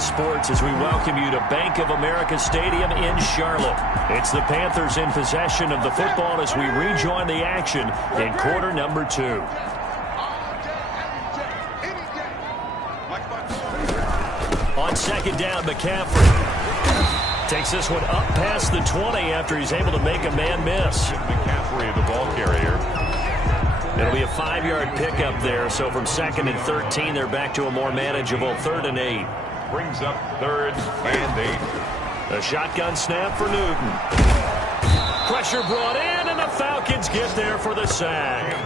Sports as we welcome you to Bank of America Stadium in Charlotte. It's the Panthers in possession of the football as we rejoin the action in quarter number 2. On second down, McCaffrey takes this one up past the 20 after he's able to make a man miss. McCaffrey, the ball carrier. It'll be a 5-yard pickup there, so from 2nd and 13, they're back to a more manageable 3rd and 8. Brings up 3rd and 8. A shotgun snap for Newton. Pressure brought in, and the Falcons get there for the sack.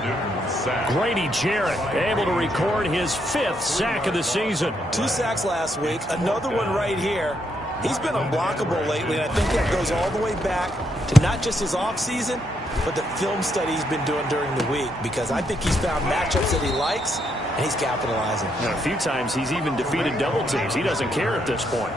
Grady Jarrett able to record his 5th sack of the season. 2 sacks last week, another one right here. He's been unblockable lately, and I think that goes all the way back to not just his offseason, but the film study he's been doing during the week, because I think he's found matchups that he likes, and he's capitalizing. And a few times he's even defeated double teams. He doesn't care at this point.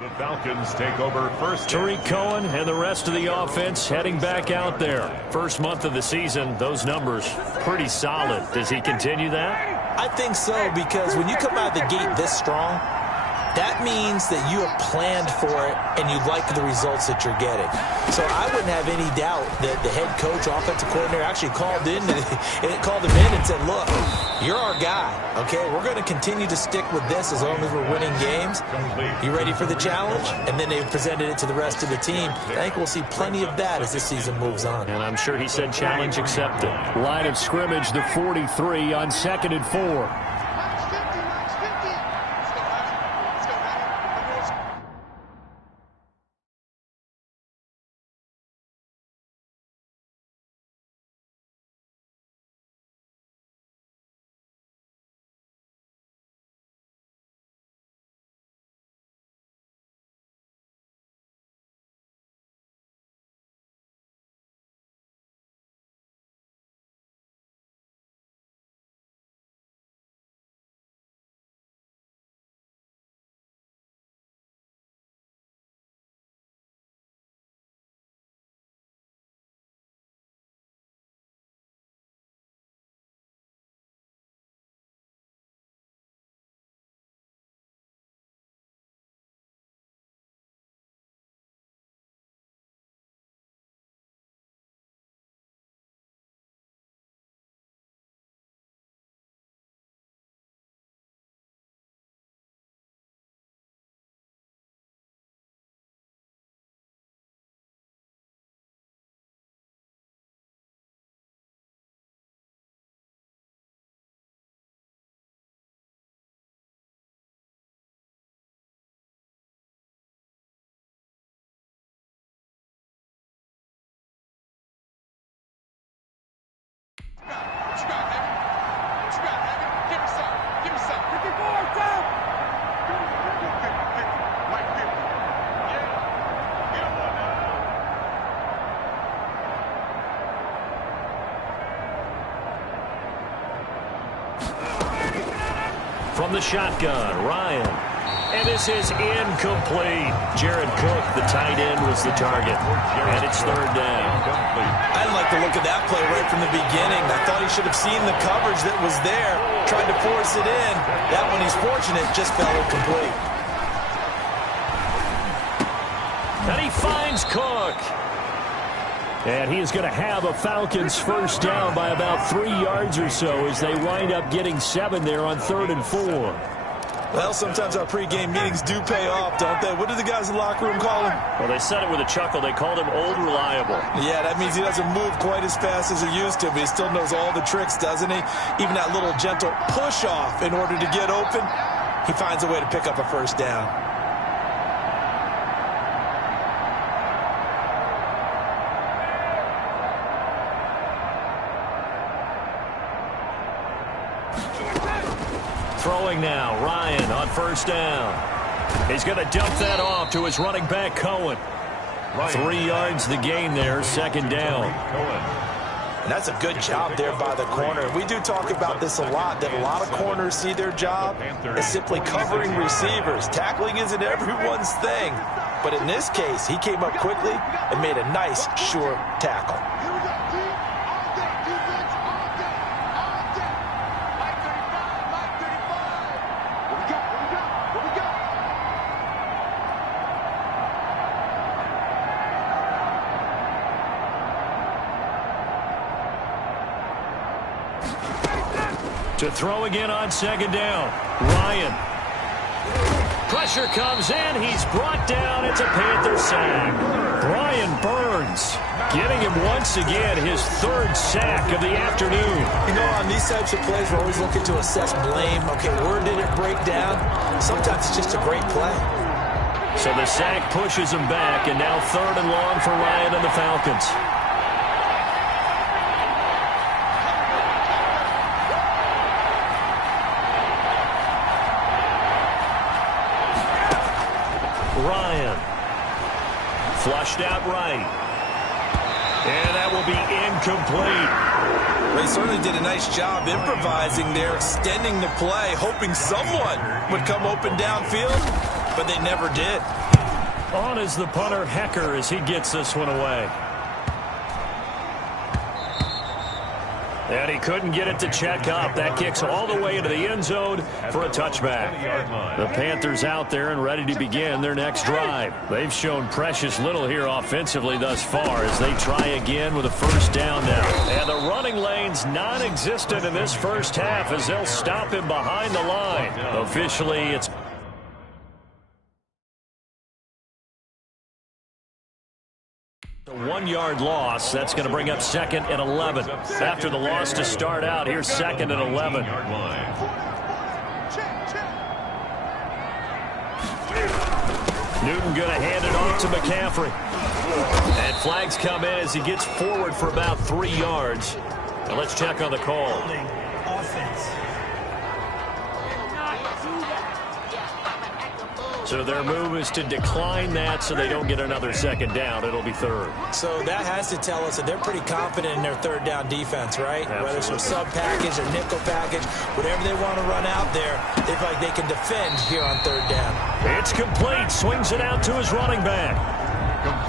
The Falcons take over first. Tariq Cohen and the rest of the offense heading back out there. First month of the season, those numbers pretty solid. Does he continue that? I think so, because when you come out of the gate this strong, that means that you have planned for it and you like the results that you're getting. So I wouldn't have any doubt that the head coach, offensive coordinator, actually called him in and said, look, you're our guy, okay? We're going to continue to stick with this as long as we're winning games. You ready for the challenge? And then they presented it to the rest of the team. I think we'll see plenty of that as this season moves on. And I'm sure he said challenge accepted. Line of scrimmage, the 43 on 2nd and 4. From the shotgun, Ryan. And this is incomplete. Jared Cook, the tight end, was the target. And it's third down. I like the look of that play right from the beginning. I thought he should have seen the coverage that was there, tried to force it in. That one, he's fortunate, just fell incomplete. And he finds Cook. And he is going to have a Falcons first down by about 3 yards or so as they wind up getting 7 there on 3rd and 4. Well, sometimes our pregame meetings do pay off, don't they? What do the guys in the locker room call him? Well, they said it with a chuckle. They called him Old Reliable. Yeah, that means he doesn't move quite as fast as he used to, but he still knows all the tricks, doesn't he? Even that little gentle push-off in order to get open, he finds a way to pick up a first down. Throwing now, Ryan on first down. He's going to dump that off to his running back, Cohen. 3 yards the gain there, second down. And that's a good job there by the corner. We do talk about this a lot, that a lot of corners see their job as simply covering receivers. Tackling isn't everyone's thing. But in this case, he came up quickly and made a nice, sure tackle. To throw again on second down. Ryan. Pressure comes in. He's brought down. It's a Panther sack. Brian Burns getting him once again his 3rd sack of the afternoon. You know, on these types of plays, we're always looking to assess blame. Okay, where did it break down? Sometimes it's just a great play. So the sack pushes him back, and now 3rd and long for Ryan and the Falcons. Ryan. Flushed out right. And that will be incomplete. Well, he certainly did a nice job improvising there, extending the play, hoping someone would come open downfield, but they never did. On is the punter, Hecker, as he gets this one away. And he couldn't get it to check up. That kicks all the way into the end zone for a touchback. The Panthers out there and ready to begin their next drive. They've shown precious little here offensively thus far as they try again with a first down now. And the running lane's non-existent in this first half as they'll stop him behind the line. Officially, it's a 1-yard loss. That's going to bring up 2nd and 11. After the loss to start out, here's 2nd and 11. Newton going to hand it off to McCaffrey. And flags come in as he gets forward for about 3 yards. Now let's check on the call. So their move is to decline that so they don't get another second down. It'll be 3rd. So that has to tell us that they're pretty confident in their 3rd down defense, right? Absolutely. Whether it's a sub package or nickel package, whatever they want to run out there, they feel like they can defend here on 3rd down. It's complete. Swings it out to his running back.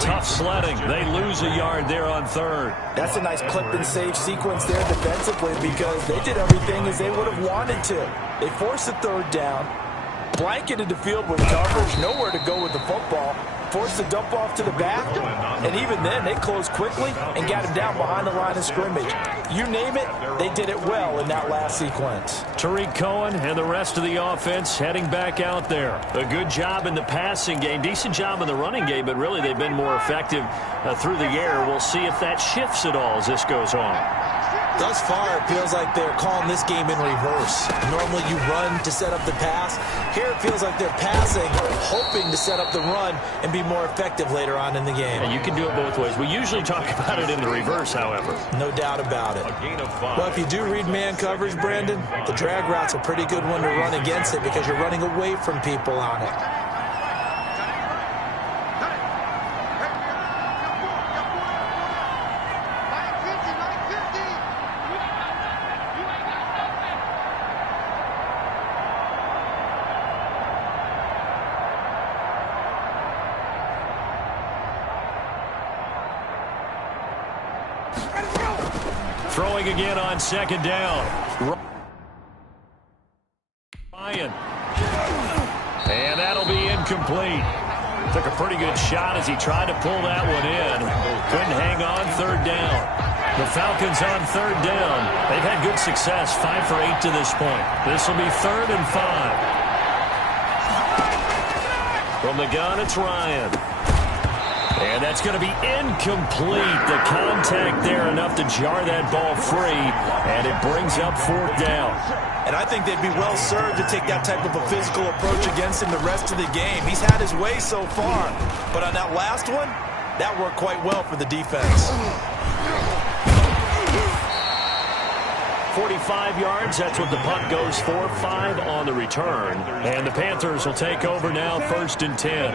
Tough sledding. They lose a yard there on 3rd. That's a nice clip and save sequence there defensively because they did everything as they would have wanted to. They forced the 3rd down, blanketed the field with coverage, nowhere to go with the football, forced the dump off to the back, and even then they closed quickly and got him down behind the line of scrimmage. You name it, they did it well in that last sequence. Tariq Cohen and the rest of the offense heading back out there. A good job in the passing game, decent job in the running game, but really they've been more effective through the air. We'll see if that shifts at all as this goes on. Thus far, it feels like they're calling this game in reverse. Normally you run to set up the pass. Here it feels like they're passing, hoping to set up the run and be more effective later on in the game. And you can do it both ways. We usually talk about it in the reverse, however. No doubt about it. Well, if you do read man coverage, Brandon, the drag route's a pretty good one to run against it because you're running away from people on it. Throwing again on second down. Ryan. And that'll be incomplete. Took a pretty good shot as he tried to pull that one in. Couldn't hang on third down. The Falcons on third down. They've had good success, 5 for 8 to this point. This will be 3rd and 5. From the gun, it's Ryan. And that's going to be incomplete. The contact there enough to jar that ball free, and it brings up 4th down. And I think they'd be well served to take that type of a physical approach against him the rest of the game. He's had his way so far, but on that last one, that worked quite well for the defense. 45 yards, that's what the punt goes for. 5 on the return. And the Panthers will take over now, 1st and 10.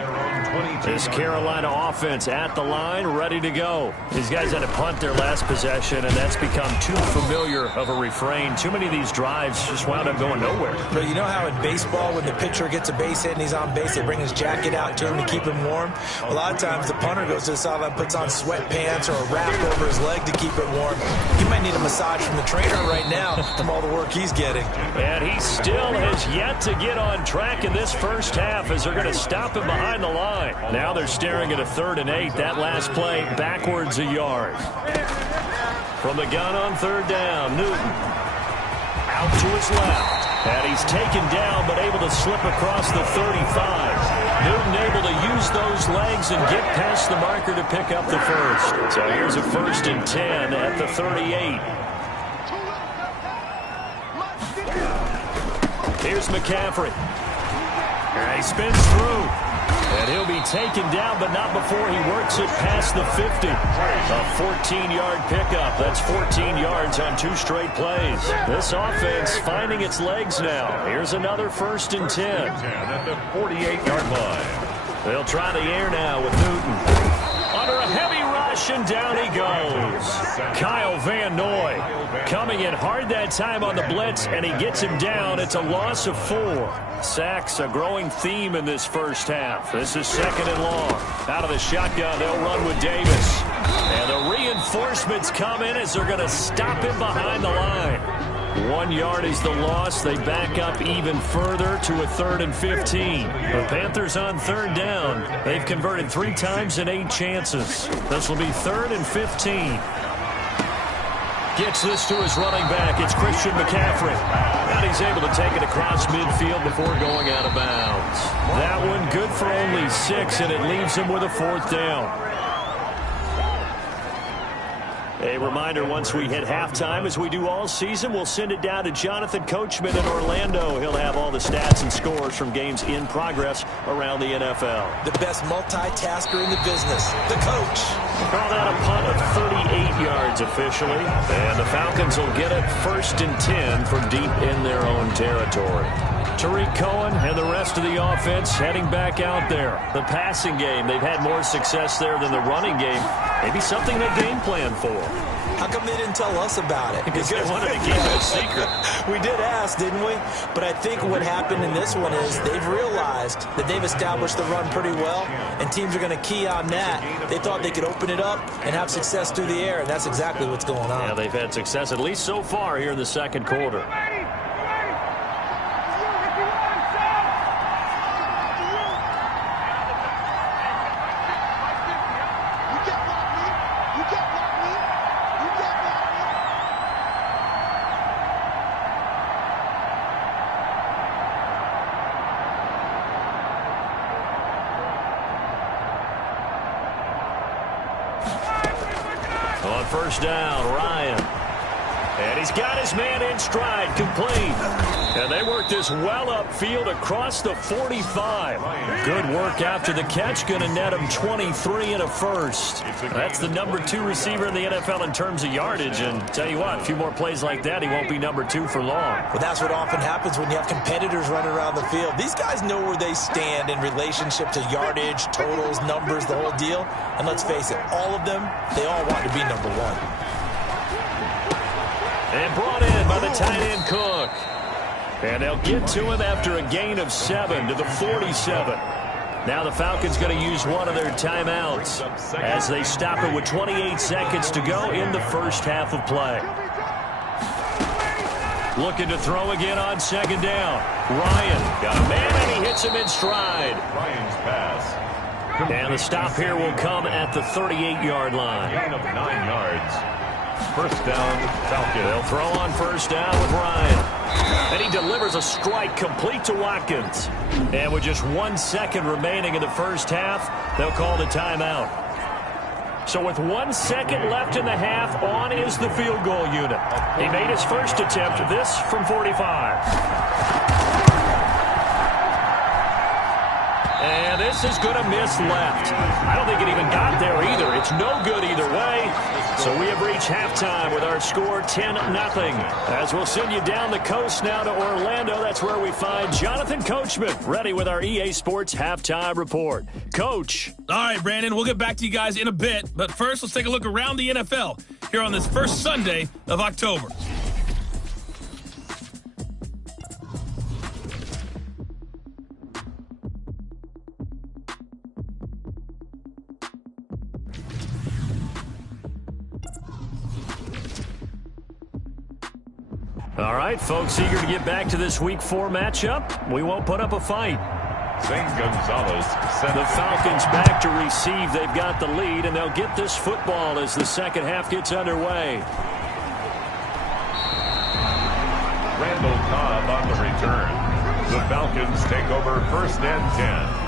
This Carolina offense at the line, ready to go. These guys had a punt their last possession, and that's become too familiar of a refrain. Too many of these drives just wound up going nowhere. But you know how in baseball, when the pitcher gets a base hit and he's on base, they bring his jacket out to him to keep him warm? A lot of times the punter goes to the sideline, puts on sweatpants or a wrap over his leg to keep it warm. He might need a massage from the trainer right now from all the work he's getting. And he still has yet to get on track in this first half as they're going to stop him behind the line. Now they're staring at a 3rd and 8. That last play backwards a yard. From the gun on 3rd down, Newton. Out to his left. And he's taken down but able to slip across the 35. Newton able to use those legs and get past the marker to pick up the first. So here's a 1st and 10 at the 38. Here's McCaffrey. And he spins through. And he'll be taken down, but not before he works it past the 50. A 14-yard pickup. That's 14 yards on 2 straight plays. This offense finding its legs now. Here's another 1st and 10. At the 48-yard line. They'll try the air now with Newton. Under a heavy rush, and down he goes. Kyle Van Noy coming in hard that time on the blitz, and he gets him down. It's a loss of 4. Sacks, a growing theme in this first half. This is 2nd and long. Out of the shotgun, they'll run with Davis. And the reinforcements come in as they're going to stop him behind the line. 1 yard is the loss. They back up even further to a 3rd and 15. The Panthers on 3rd down. They've converted 3 times in 8 chances. This will be 3rd and 15. Gets this to his running back. It's Christian McCaffrey. And he's able to take it across midfield before going out of bounds. That one good for only 6, and it leaves him with a 4th down. A reminder, once we hit halftime, as we do all season, we'll send it down to Jonathan Coachman in Orlando. He'll have all the stats and scores from games in progress around the NFL. The best multitasker in the business, the coach. Call that a punt of 38 yards officially. And the Falcons will get it 1st and 10 from deep in their own territory. Tariq Cohen and the rest of the offense heading back out there. The passing game, they've had more success there than the running game. Maybe something they game plan for. How come they didn't tell us about it? Because they wanted to keep it a secret. We did ask, didn't we? But I think what happened in this one is they've realized that they've established the run pretty well, and teams are going to key on that. They thought they could open it up and have success through the air, and that's exactly what's going on. Yeah, they've had success, at least so far, here in the 2nd quarter. On 1st down, Ryan. And he's got his man in stride, complete. And they work this well upfield across the 45. Good work after the catch, going to net him 23 and a first. That's the number 2 receiver in the NFL in terms of yardage. And tell you what, a few more plays like that, he won't be number 2 for long. Well, that's what often happens when you have competitors running around the field. These guys know where they stand in relationship to yardage, totals, numbers, the whole deal. And let's face it, all of them, they all want to be number 1. And brought in by the tight end Cook. And they'll get to him after a gain of 7 to the 47. Now the Falcons going to use one of their timeouts as they stop it with 28 seconds to go in the first half of play. Looking to throw again on second down. Ryan got a man, and he hits him in stride. Ryan's pass. And the stop here will come at the 38-yard line. Gain of 9 yards. First down, Falcons. They'll throw on first down with Ryan. And he delivers a strike complete to Watkins. And with just 1 second remaining in the first half, they'll call the timeout. So with 1 second left in the half, on is the field goal unit. He made his first attempt, this from 45. And this is going to miss left. I don't think it even got there either. It's no good either way. So we have reached halftime with our score 10-0. As we'll send you down the coast now to Orlando, that's where we find Jonathan Coachman, ready with our EA Sports halftime report. Coach. All right, Brandon, we'll get back to you guys in a bit. But first, let's take a look around the NFL here on this first Sunday of October. All right, folks, eager to get back to this Week 4 matchup. We won't put up a fight. Zane Gonzalez. The Falcons back to receive. They've got the lead, and they'll get this football as the second half gets underway. Randall Cobb on the return. The Falcons take over first and 10.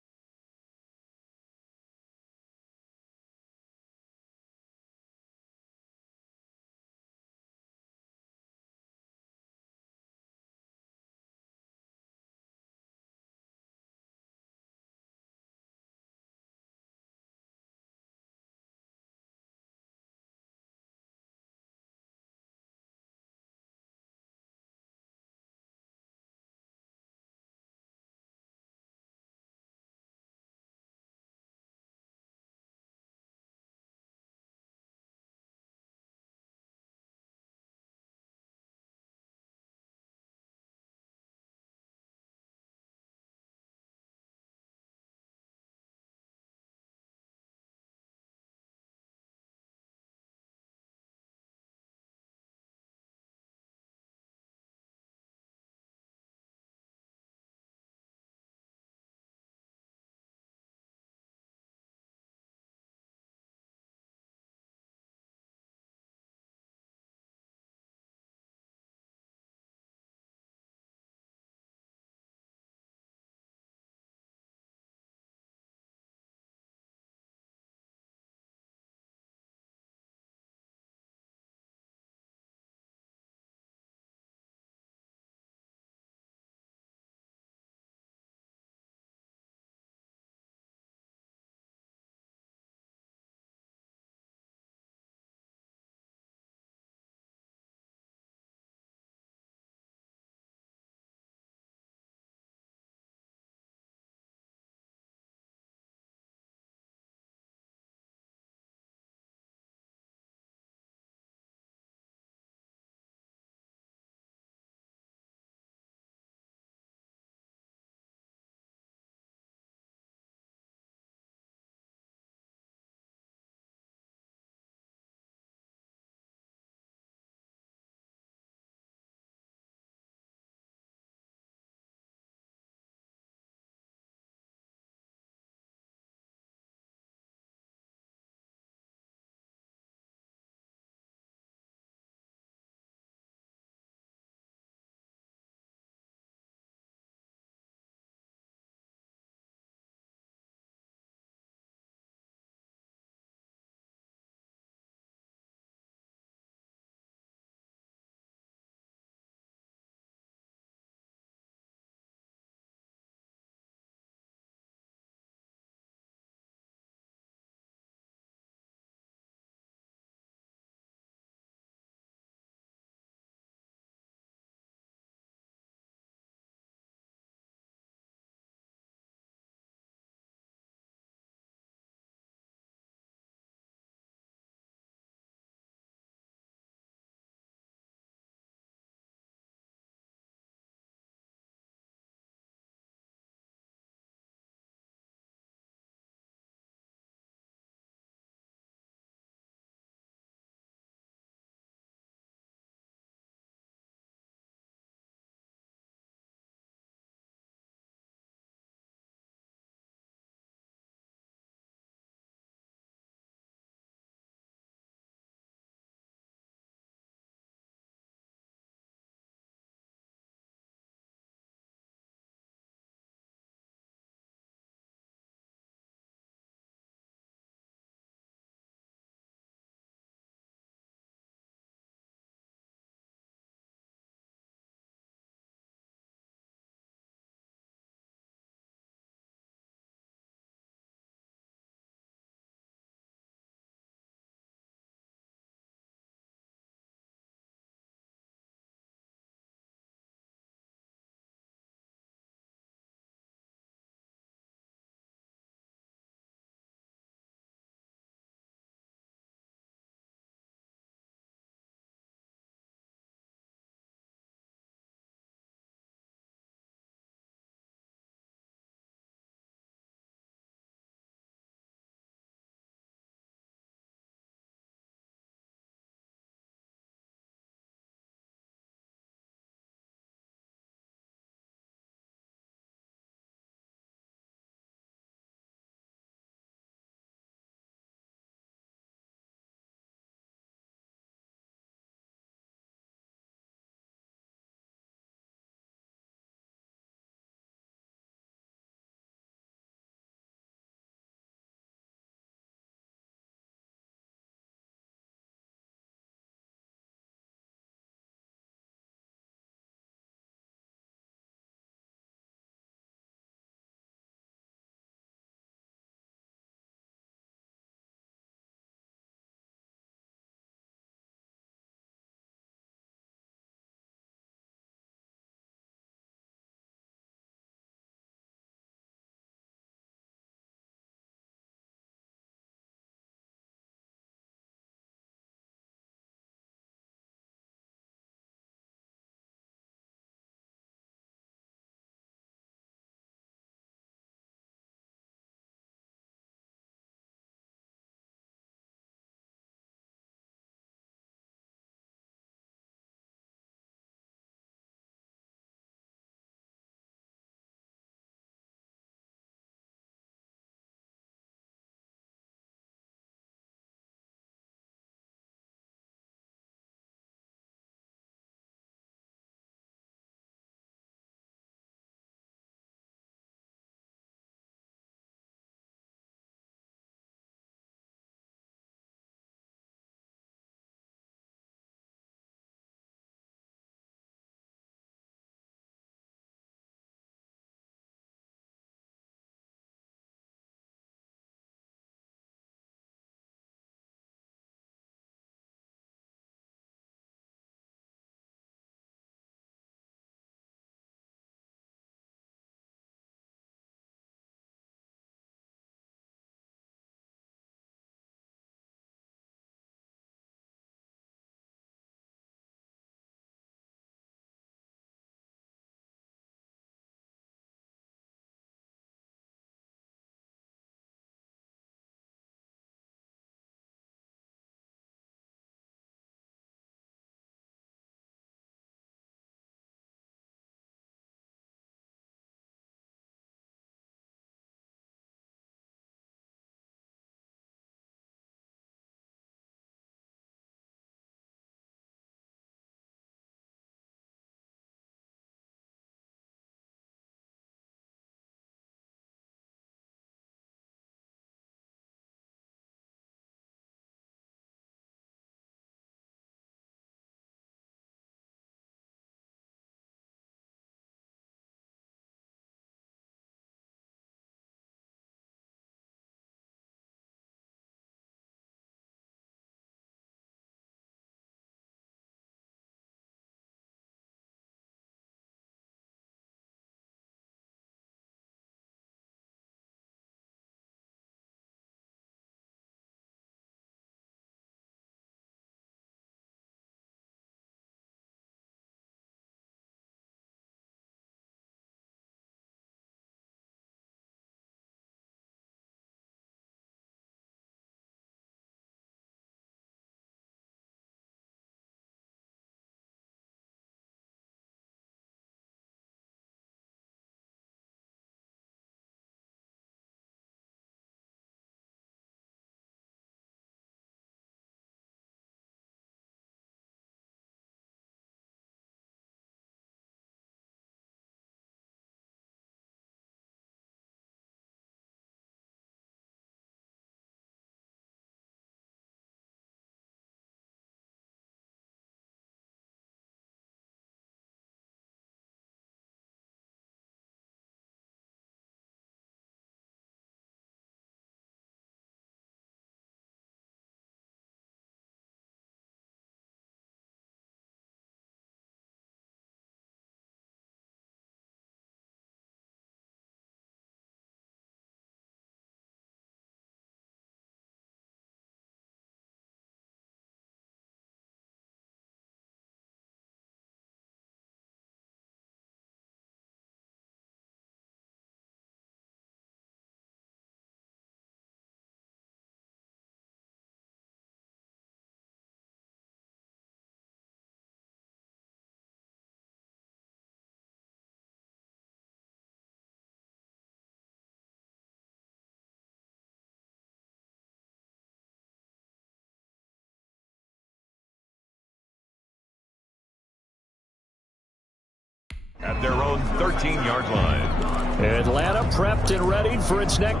at their own 13-yard line. Atlanta prepped and ready for its next.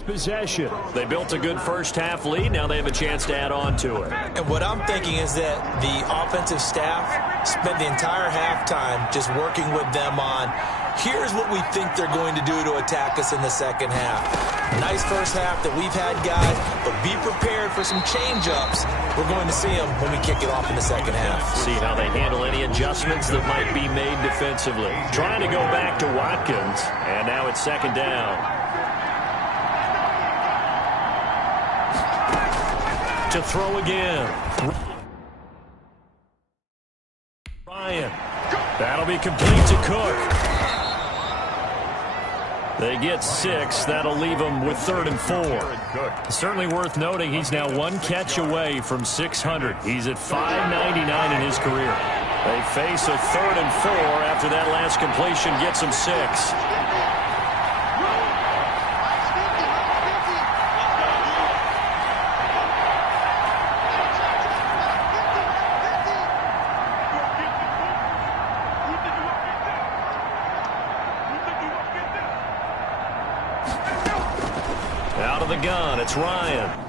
Possession. They built a good first half lead. Now they have a chance to add on to it. And what I'm thinking is that the offensive staff spent the entire halftime just working with them on, here's what we think they're going to do to attack us in the second half. Nice first half that we've had, guys, but be prepared for some change-ups. We're going to see them when we kick it off in the second half. See how they handle any adjustments that might be made defensively. Trying to go back to Watkins, and now it's second down. To throw again. Ryan. That'll be complete to Cook. They get 6. That'll leave them with 3rd and 4. Certainly worth noting he's now 1 catch away from 600. He's at 599 in his career. They face a 3rd and 4 after that last completion gets them 6. Out of the gun, it's Ryan.